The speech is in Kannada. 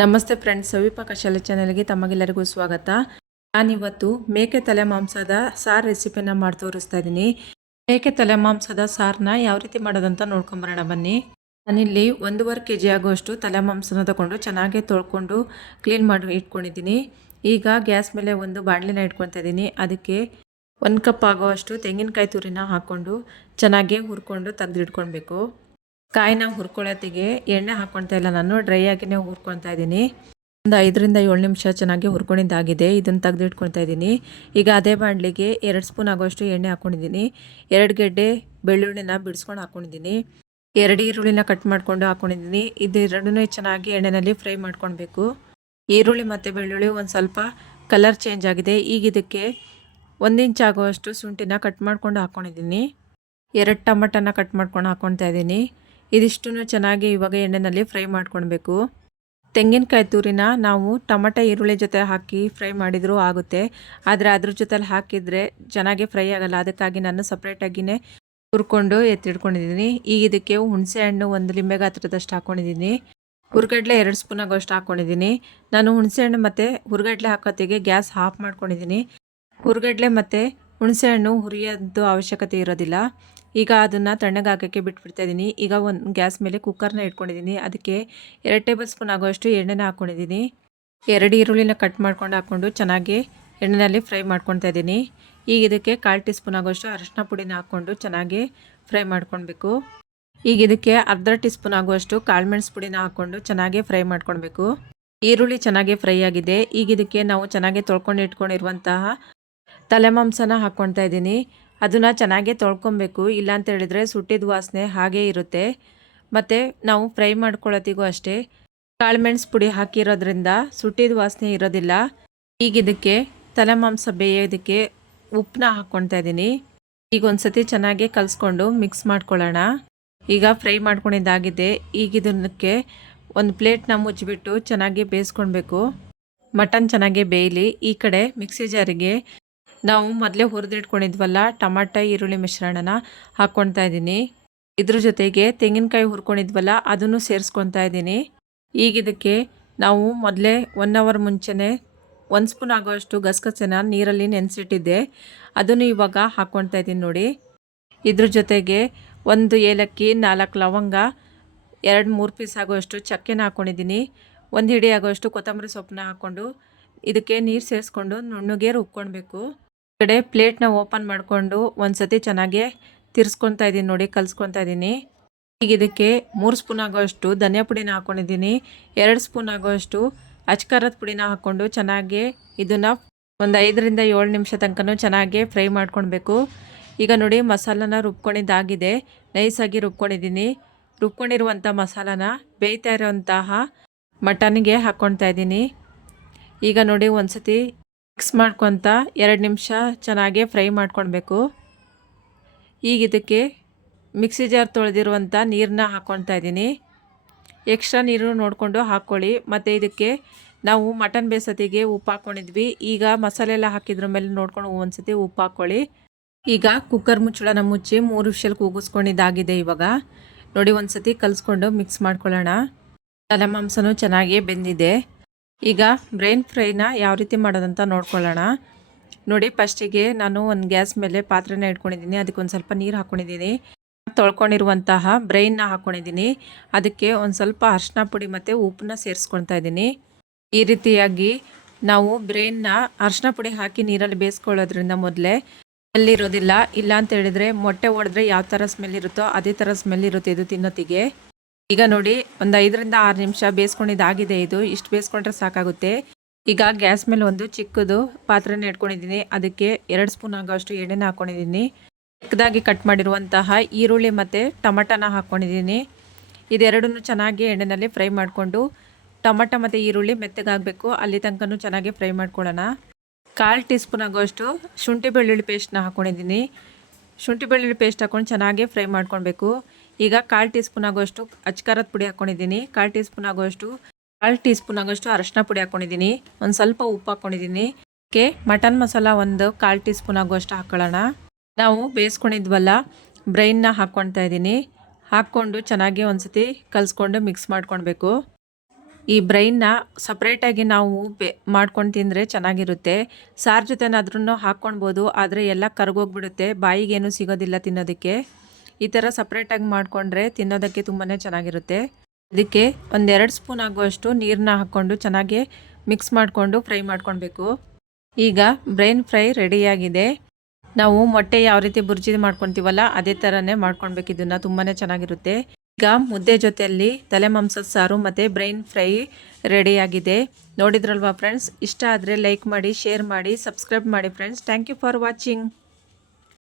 ನಮಸ್ತೆ ಫ್ರೆಂಡ್ಸ್, ಸವಿಪಾಕ ಶಾಲೆ ಚಾನೆಲ್ಗೆ ತಮಗೆಲ್ಲರಿಗೂ ಸ್ವಾಗತ. ನಾನಿವತ್ತು ಮೇಕೆ ತಲೆ ಮಾಂಸದ ಸಾರು ರೆಸಿಪಿನ ಮಾಡಿ ತೋರಿಸ್ತಾ ಇದ್ದೀನಿ. ಮೇಕೆ ತಲೆ ಮಾಂಸದ ಸಾರನ್ನ ಯಾವ ರೀತಿ ಮಾಡೋದಂತ ನೋಡ್ಕೊಂಬರೋಣ ಬನ್ನಿ. ನಾನಿಲ್ಲಿ 1.5 kg ಆಗುವಷ್ಟು ತಲೆ ಮಾಂಸನ ತಗೊಂಡು ಚೆನ್ನಾಗಿ ತೊಳ್ಕೊಂಡು ಕ್ಲೀನ್ ಮಾಡಿ ಇಟ್ಕೊಂಡಿದ್ದೀನಿ. ಈಗ ಗ್ಯಾಸ್ ಮೇಲೆ ಒಂದು ಬಾಣಲಿನ ಇಟ್ಕೊತಾ ಇದ್ದೀನಿ. ಅದಕ್ಕೆ 1 ಕಪ್ ಆಗುವಷ್ಟು ತೆಂಗಿನಕಾಯಿ ತುರಿನ ಹಾಕ್ಕೊಂಡು ಚೆನ್ನಾಗಿ ಹುರ್ಕೊಂಡು ತೆಗೆದಿಟ್ಕೊಳ್ಬೇಕು. ಕಾಯಿನ ಹುರ್ಕೊಳ್ಳೋತ್ತಿಗೆ ಎಣ್ಣೆ ಹಾಕ್ಕೊಳ್ತಾ ಇಲ್ಲ, ನಾನು ಡ್ರೈ ಆಗಿನೇ ಹುರ್ಕೊಳ್ತಾ ಇದ್ದೀನಿ. ಒಂದು 5 ರಿಂದ 7 ನಿಮಿಷ ಚೆನ್ನಾಗಿ ಹುರ್ಕೊಂಡಿದ್ದಾಗಿದೆ. ಇದನ್ನು ತೆಗೆದಿಟ್ಕೊಳ್ತಾ ಇದ್ದೀನಿ. ಈಗ ಅದೇ ಬಾಣಲಿಗೆ 2 ಸ್ಪೂನ್ ಆಗುವಷ್ಟು ಎಣ್ಣೆ ಹಾಕ್ಕೊಂಡಿದ್ದೀನಿ. 2 ಗೆಡ್ಡೆ ಬೆಳ್ಳುಳ್ಳಿನ ಬಿಡಿಸ್ಕೊಂಡು ಹಾಕ್ಕೊಂಡಿದ್ದೀನಿ. 2 ಈರುಳ್ಳಿನ ಕಟ್ ಮಾಡ್ಕೊಂಡು ಹಾಕ್ಕೊಂಡಿದ್ದೀನಿ. ಇದೆರಡನ್ನೂ ಚೆನ್ನಾಗಿ ಎಣ್ಣೆಯಲ್ಲಿ ಫ್ರೈ ಮಾಡ್ಕೊಳ್ಬೇಕು. ಈರುಳ್ಳಿ ಮತ್ತು ಬೆಳ್ಳುಳ್ಳಿ ಒಂದು ಸ್ವಲ್ಪ ಕಲರ್ ಚೇಂಜ್ ಆಗಿದೆ. ಈಗ ಇದಕ್ಕೆ 1 ಇಂಚ್ ಆಗುವಷ್ಟು ಶುಂಠಿನ ಕಟ್ ಮಾಡ್ಕೊಂಡು ಹಾಕ್ಕೊಂಡಿದ್ದೀನಿ. 2 ಟೊಮಟನ ಕಟ್ ಮಾಡ್ಕೊಂಡು ಹಾಕ್ಕೊಳ್ತಾ ಇದ್ದೀನಿ. ಇದಿಷ್ಟನ್ನು ಚೆನ್ನಾಗಿ ಇವಾಗ ಎಣ್ಣೆಯಲ್ಲಿ ಫ್ರೈ ಮಾಡ್ಕೊಳ್ಬೇಕು. ತೆಂಗಿನಕಾಯಿ ತುರಿನ ನಾವು ಟೊಮಟೊ ಈರುಳ್ಳಿ ಜೊತೆ ಹಾಕಿ ಫ್ರೈ ಮಾಡಿದರೂ ಆಗುತ್ತೆ, ಆದರೆ ಅದ್ರ ಜೊತೆಲಿ ಹಾಕಿದರೆ ಚೆನ್ನಾಗಿ ಫ್ರೈ ಆಗಲ್ಲ. ಅದಕ್ಕಾಗಿ ನಾನು ಸಪ್ರೇಟಾಗಿಯೇ ಹುರ್ಕೊಂಡು ಎತ್ತಿಟ್ಕೊಂಡಿದ್ದೀನಿ. ಈಗ ಇದಕ್ಕೆ ಹುಣಸೆ ಹಣ್ಣು 1 ಲಿಂಬೆ ಗಾತ್ರದಷ್ಟು ಹಾಕ್ಕೊಂಡಿದ್ದೀನಿ. ಹುರ್ಗಡ್ಲೆ 2 ಸ್ಪೂನ್ ಆಗೋಷ್ಟು ಹಾಕ್ಕೊಂಡಿದ್ದೀನಿ. ನಾನು ಹುಣಸೆ ಹಣ್ಣು ಮತ್ತು ಹುರ್ಗಡ್ಲೆ ಹಾಕೋತ್ತಿಗೆ ಗ್ಯಾಸ್ ಆಫ್ ಮಾಡ್ಕೊಂಡಿದ್ದೀನಿ. ಹುರ್ಗಡ್ಲೆ ಮತ್ತು ಹುಣಸೆ ಹಣ್ಣು ಹುರಿಯೋದು ಅವಶ್ಯಕತೆ ಇರೋದಿಲ್ಲ. ಈಗ ಅದನ್ನು ತಣ್ಣಗೆ ಹಾಕೋಕ್ಕೆ ಬಿಟ್ಬಿಡ್ತಾ ಇದ್ದೀನಿ. ಈಗ ಒಂದು ಗ್ಯಾಸ್ ಮೇಲೆ ಕುಕ್ಕರ್ನ ಇಟ್ಕೊಂಡಿದ್ದೀನಿ. ಅದಕ್ಕೆ 2 ಟೇಬಲ್ ಸ್ಪೂನ್ ಆಗುವಷ್ಟು ಎಣ್ಣೆನ ಹಾಕ್ಕೊಂಡಿದ್ದೀನಿ. 2 ಈರುಳ್ಳಿನ ಕಟ್ ಮಾಡ್ಕೊಂಡು ಹಾಕ್ಕೊಂಡು ಚೆನ್ನಾಗಿ ಎಣ್ಣೆಯಲ್ಲಿ ಫ್ರೈ ಮಾಡ್ಕೊಳ್ತಾ ಇದ್ದೀನಿ. ಈಗ ಇದಕ್ಕೆ 1/4 ಟೀ ಸ್ಪೂನ್ ಆಗುವಷ್ಟು ಅರಿಶಿನ ಪುಡಿನ ಹಾಕ್ಕೊಂಡು ಚೆನ್ನಾಗಿ ಫ್ರೈ ಮಾಡ್ಕೊಳ್ಬೇಕು. ಈಗ ಇದಕ್ಕೆ 1/2 ಟೀ ಸ್ಪೂನ್ ಆಗುವಷ್ಟು ಕಾಳುಮೆಣಸು ಪುಡಿನ ಹಾಕ್ಕೊಂಡು ಚೆನ್ನಾಗಿ ಫ್ರೈ ಮಾಡ್ಕೊಳ್ಬೇಕು. ಈರುಳ್ಳಿ ಚೆನ್ನಾಗಿ ಫ್ರೈ ಆಗಿದೆ. ಈಗ ಇದಕ್ಕೆ ನಾವು ಚೆನ್ನಾಗಿ ತೊಳ್ಕೊಂಡು ಇಟ್ಕೊಂಡಿರುವಂತಹ ತಲೆ ಮಾಂಸನ ಹಾಕ್ಕೊಳ್ತಾ ಇದ್ದೀನಿ. ಅದನ್ನು ಚೆನ್ನಾಗಿ ತೊಳ್ಕೊಬೇಕು, ಇಲ್ಲಾಂತ ಹೇಳಿದರೆ ಸುಟ್ಟಿದ ವಾಸನೆ ಹಾಗೇ ಇರುತ್ತೆ. ಮತ್ತು ನಾವು ಫ್ರೈ ಮಾಡ್ಕೊಳ್ಳೋತ್ತಿಗೂ ಅಷ್ಟೇ ಕಾಳುಮೆಣಸು ಪುಡಿ ಹಾಕಿರೋದ್ರಿಂದ ಸುಟ್ಟಿದ ವಾಸನೆ ಇರೋದಿಲ್ಲ. ಈಗ ಇದಕ್ಕೆ ತಲೆ ಮಾಂಸ ಬೇಯೋದಕ್ಕೆ ಉಪ್ಪನ್ನ ಹಾಕ್ಕೊಳ್ತಾ ಇದ್ದೀನಿ. ಈಗ ಒಂದು ಸತಿ ಚೆನ್ನಾಗಿ ಕಲಿಸ್ಕೊಂಡು ಮಿಕ್ಸ್ ಮಾಡ್ಕೊಳ್ಳೋಣ. ಈಗ ಫ್ರೈ ಮಾಡ್ಕೊಂಡಿದ್ದಾಗಿದೆ. ಈಗ ಇದಕ್ಕೆ ಒಂದು ಪ್ಲೇಟ್ನ ಮುಚ್ಚಿಬಿಟ್ಟು ಚೆನ್ನಾಗಿ ಬೇಯಿಸ್ಕೊಳ್ಬೇಕು. ಮಟನ್ ಚೆನ್ನಾಗಿ ಬೇಯಲಿ. ಈ ಕಡೆ ಮಿಕ್ಸಿ ಜಾರಿಗೆ ನಾವು ಮೊದಲೇ ಹುರಿದಿಟ್ಕೊಂಡಿದ್ವಲ್ಲ ಟೊಮಟೊ ಈರುಳ್ಳಿ ಮಿಶ್ರಣನ ಹಾಕ್ಕೊಳ್ತಾ ಇದ್ದೀನಿ. ಇದ್ರ ಜೊತೆಗೆ ತೆಂಗಿನಕಾಯಿ ಹುರ್ಕೊಂಡಿದ್ವಲ್ಲ ಅದನ್ನು ಸೇರಿಸ್ಕೊಳ್ತಾ ಇದ್ದೀನಿ. ಈಗ ಇದಕ್ಕೆ ನಾವು ಮೊದಲೇ 1 ಅವರ್ ಮುಂಚೆನೇ 1 ಸ್ಪೂನ್ ಆಗೋಷ್ಟು ಗಸಗಸೆನ ನೀರಲ್ಲಿ ನೆನೆಸಿಟ್ಟಿದ್ದೆ, ಅದನ್ನು ಇವಾಗ ಹಾಕ್ಕೊಳ್ತಾ ಇದ್ದೀನಿ ನೋಡಿ. ಇದ್ರ ಜೊತೆಗೆ 1 ಏಲಕ್ಕಿ, 4 ಲವಂಗ, 2-3 ಪೀಸ್ ಆಗೋಷ್ಟು ಚಕ್ಕೆನ ಹಾಕ್ಕೊಂಡಿದ್ದೀನಿ. 1 ಹಿಡಿ ಆಗೋಷ್ಟು ಕೊತ್ತಂಬರಿ ಸೊಪ್ಪನ್ನ ಹಾಕ್ಕೊಂಡು ಇದಕ್ಕೆ ನೀರು ಸೇರಿಸ್ಕೊಂಡು ನುಣ್ಣಗೆ ರುಬ್ಕೊಳ್ಬೇಕು. ಕಡೆ ಪ್ಲೇಟ್ನ ಓಪನ್ ಮಾಡಿಕೊಂಡು ಒಂದು ಸತಿ ಚೆನ್ನಾಗಿ ತಿರ್ಸ್ಕೊತಾ ಇದ್ದೀನಿ ನೋಡಿ, ಕಲಿಸ್ಕೊತಾ ಇದ್ದೀನಿ. ಈಗ ಇದಕ್ಕೆ 3 ಸ್ಪೂನ್ ಆಗೋಷ್ಟು ಧನಿಯಾ ಪುಡಿನ ಹಾಕ್ಕೊಂಡಿದ್ದೀನಿ. 2 ಸ್ಪೂನ್ ಆಗೋಷ್ಟು ಅಚ್ಕಾರದ ಪುಡಿನ ಹಾಕ್ಕೊಂಡು ಚೆನ್ನಾಗಿ ಇದನ್ನು ಒಂದು 5 ರಿಂದ 7 ನಿಮಿಷ ತನಕ ಚೆನ್ನಾಗಿ ಫ್ರೈ ಮಾಡ್ಕೊಳ್ಬೇಕು. ಈಗ ನೋಡಿ ಮಸಾಲನ ರುಬ್ಕೊಂಡಿದ್ದಾಗಿದೆ. ನೈಸಾಗಿ ರುಬ್ಕೊಂಡಿದ್ದೀನಿ. ರುಬ್ಕೊಂಡಿರುವಂಥ ಮಸಾಲಾನ ಬೇಯ್ತಾ ಇರೋಂತಹ ಮಟನ್ಗೆ ಹಾಕ್ಕೊಳ್ತಾ ಇದ್ದೀನಿ. ಈಗ ನೋಡಿ ಒಂದು ಸತಿ ಮಿಕ್ಸ್ ಮಾಡ್ಕೊತ 2 ನಿಮಿಷ ಚೆನ್ನಾಗಿ ಫ್ರೈ ಮಾಡ್ಕೊಳ್ಬೇಕು. ಈಗ ಇದಕ್ಕೆ ಮಿಕ್ಸಿ ಜಾರ್ ತೊಳೆದಿರುವಂಥ ನೀರನ್ನ ಹಾಕ್ಕೊಳ್ತಾ ಇದ್ದೀನಿ. ಎಕ್ಸ್ಟ್ರಾ ನೀರು ನೋಡಿಕೊಂಡು ಹಾಕ್ಕೊಳ್ಳಿ. ಮತ್ತು ಇದಕ್ಕೆ ನಾವು ಮಟನ್ ಬೇಯಿಸೋತ್ತಿಗೆ ಉಪ್ಪು ಹಾಕ್ಕೊಂಡಿದ್ವಿ. ಈಗ ಮಸಾಲೆ ಎಲ್ಲ ಹಾಕಿದ್ರ ಮೇಲೆ ನೋಡ್ಕೊಂಡು ಒಂದು ಸತಿ ಉಪ್ಪು ಹಾಕ್ಕೊಳ್ಳಿ. ಈಗ ಕುಕ್ಕರ್ ಮುಚ್ಚಳನ ಮುಚ್ಚಿ 3 ವಿಷಲ್ ಕೂಗಿಸ್ಕೊಂಡಿದ್ದಾಗಿದೆ. ಇವಾಗ ನೋಡಿ ಒಂದು ಸತಿ ಕಲಿಸ್ಕೊಂಡು ಮಿಕ್ಸ್ ಮಾಡ್ಕೊಳ್ಳೋಣ. ತಲೆ ಮಾಂಸನೂ ಚೆನ್ನಾಗಿ ಬೆಂದಿದೆ. ಈಗ ಬ್ರೈನ್ ಫ್ರೈನ ಯಾವ ರೀತಿ ಮಾಡೋದಂತ ನೋಡ್ಕೊಳ್ಳೋಣ. ನೋಡಿ, ಫಸ್ಟಿಗೆ ನಾನು ಒಂದು ಗ್ಯಾಸ್ ಮೇಲೆ ಪಾತ್ರೆನ ಇಟ್ಕೊಂಡಿದ್ದೀನಿ. ಅದಕ್ಕೆ ಒಂದು ಸ್ವಲ್ಪ ನೀರು ಹಾಕ್ಕೊಂಡಿದ್ದೀನಿ. ತೊಳ್ಕೊಂಡಿರುವಂತಹ ಬ್ರೈನ್ನ ಹಾಕ್ಕೊಂಡಿದ್ದೀನಿ. ಅದಕ್ಕೆ ಒಂದು ಸ್ವಲ್ಪ ಅರಿಶಿನ ಪುಡಿ ಮತ್ತು ಉಪ್ಪನ್ನ ಸೇರಿಸ್ಕೊಳ್ತಾ ಇದ್ದೀನಿ. ಈ ರೀತಿಯಾಗಿ ನಾವು ಬ್ರೈನ್ನ ಅರಿಶಿನ ಪುಡಿ ಹಾಕಿ ನೀರಲ್ಲಿ ಬೇಯಿಸ್ಕೊಳ್ಳೋದ್ರಿಂದ ಮೊದಲೇ ಸ್ಮೆಲ್ ಇರೋದಿಲ್ಲ. ಇಲ್ಲ ಅಂತ ಹೇಳಿದರೆ ಮೊಟ್ಟೆ ಹೊಡೆದ್ರೆ ಯಾವ ಥರ ಸ್ಮೆಲ್ ಇರುತ್ತೋ ಅದೇ ಥರ ಸ್ಮೆಲ್ ಇರುತ್ತೆ ಇದು ತಿನ್ನೋತ್ತಿಗೆ. ಈಗ ನೋಡಿ ಒಂದು 5 ರಿಂದ 6 ನಿಮಿಷ ಬೇಯಿಸ್ಕೊಂಡಿದ್ದಾಗಿದೆ. ಇದು ಇಷ್ಟು ಬೇಯಿಸ್ಕೊಂಡ್ರೆ ಸಾಕಾಗುತ್ತೆ. ಈಗ ಗ್ಯಾಸ್ ಮೇಲೆ ಒಂದು ಚಿಕ್ಕದು ಪಾತ್ರೆನ ಇಟ್ಕೊಂಡಿದ್ದೀನಿ. ಅದಕ್ಕೆ 2 ಸ್ಪೂನ್ ಆಗೋಷ್ಟು ಎಣ್ಣೆನ ಹಾಕ್ಕೊಂಡಿದ್ದೀನಿ. ಚಿಕ್ಕದಾಗಿ ಕಟ್ ಮಾಡಿರುವಂತಹ ಈರುಳ್ಳಿ ಮತ್ತು ಟೊಮಟನ ಹಾಕ್ಕೊಂಡಿದ್ದೀನಿ. ಇದೆರಡನ್ನೂ ಚೆನ್ನಾಗಿ ಎಣ್ಣೆಯಲ್ಲಿ ಫ್ರೈ ಮಾಡಿಕೊಂಡು ಟೊಮಟೊ ಮತ್ತು ಈರುಳ್ಳಿ ಮೆತ್ತಗಾಗಬೇಕು ಅಲ್ಲಿ ತನಕ ಚೆನ್ನಾಗಿ ಫ್ರೈ ಮಾಡ್ಕೊಳ್ಳೋಣ. 1/4 ಟೀ ಸ್ಪೂನ್ ಆಗೋಷ್ಟು ಶುಂಠಿ ಬೆಳ್ಳುಳ್ಳಿ ಪೇಸ್ಟ್ನ ಹಾಕ್ಕೊಂಡಿದ್ದೀನಿ. ಶುಂಠಿ ಬೆಳ್ಳುಳ್ಳಿ ಪೇಸ್ಟ್ ಹಾಕ್ಕೊಂಡು ಚೆನ್ನಾಗಿ ಫ್ರೈ ಮಾಡ್ಕೊಳ್ಬೇಕು. ಈಗ 1/4 ಟೀ ಸ್ಪೂನ್ ಆಗೋಷ್ಟು ಅಚ್ಕಾರದ ಪುಡಿ ಹಾಕ್ಕೊಂಡಿದ್ದೀನಿ. 1/4 ಟೀ ಸ್ಪೂನ್ ಆಗೋಷ್ಟು ಅರಿಶಿನ ಪುಡಿ ಹಾಕ್ಕೊಂಡಿದ್ದೀನಿ. ಒಂದು ಸ್ವಲ್ಪ ಉಪ್ಪು ಹಾಕ್ಕೊಂಡಿದ್ದೀನಿ. ಅದಕ್ಕೆ ಮಟನ್ ಮಸಾಲ ಒಂದು 1/4 ಟೀ ಸ್ಪೂನ್ ಆಗುವಷ್ಟು ಹಾಕ್ಕೊಳ್ಳೋಣ. ನಾವು ಬೇಯಿಸ್ಕೊಂಡಿದ್ವಲ್ಲ ಬ್ರೈನ್ನ ಹಾಕ್ಕೊಳ್ತಾ ಇದ್ದೀನಿ. ಹಾಕ್ಕೊಂಡು ಚೆನ್ನಾಗಿ ಒಂದು ಸತಿ ಕಲಿಸ್ಕೊಂಡು ಮಿಕ್ಸ್ ಮಾಡ್ಕೊಳ್ಬೇಕು. ಈ ಬ್ರೈನ್ನ ಸಪ್ರೇಟಾಗಿ ನಾವು ಮಾಡ್ಕೊಂಡು ತಿಂದರೆ ಚೆನ್ನಾಗಿರುತ್ತೆ. ಸಾರು ಜೊತೆನಾದ್ರೂ ಹಾಕ್ಕೊಳ್ಬೋದು, ಆದರೆ ಎಲ್ಲ ಕರ್ಗೋಗ್ಬಿಡುತ್ತೆ, ಬಾಯಿಗೇನು ಸಿಗೋದಿಲ್ಲ ತಿನ್ನೋದಕ್ಕೆ. ಈ ಥರ ಸಪ್ರೇಟಾಗಿ ಮಾಡಿಕೊಂಡ್ರೆ ತಿನ್ನೋದಕ್ಕೆ ತುಂಬಾ ಚೆನ್ನಾಗಿರುತ್ತೆ. ಇದಕ್ಕೆ 1-2 ಸ್ಪೂನ್ ಆಗುವಷ್ಟು ನೀರನ್ನ ಹಾಕ್ಕೊಂಡು ಚೆನ್ನಾಗಿ ಮಿಕ್ಸ್ ಮಾಡಿಕೊಂಡು ಫ್ರೈ ಮಾಡ್ಕೊಳ್ಬೇಕು. ಈಗ ಬ್ರೈನ್ ಫ್ರೈ ರೆಡಿಯಾಗಿದೆ. ನಾವು ಮೊಟ್ಟೆ ಯಾವ ರೀತಿ ಬುರ್ಜಿ ಮಾಡ್ಕೊತೀವಲ್ಲ ಅದೇ ಥರನೇ ಮಾಡ್ಕೊಳ್ಬೇಕು. ಇದನ್ನು ತುಂಬಾ ಚೆನ್ನಾಗಿರುತ್ತೆ. ಈಗ ಮುದ್ದೆ ಜೊತೆಯಲ್ಲಿ ತಲೆ ಮಾಂಸದ ಸಾರು ಮತ್ತು ಬ್ರೈನ್ ಫ್ರೈ ರೆಡಿಯಾಗಿದೆ. ನೋಡಿದ್ರಲ್ವಾ ಫ್ರೆಂಡ್ಸ್, ಇಷ್ಟ ಆದರೆ ಲೈಕ್ ಮಾಡಿ, ಶೇರ್ ಮಾಡಿ, ಸಬ್ಸ್ಕ್ರೈಬ್ ಮಾಡಿ friends. Thank you for watching.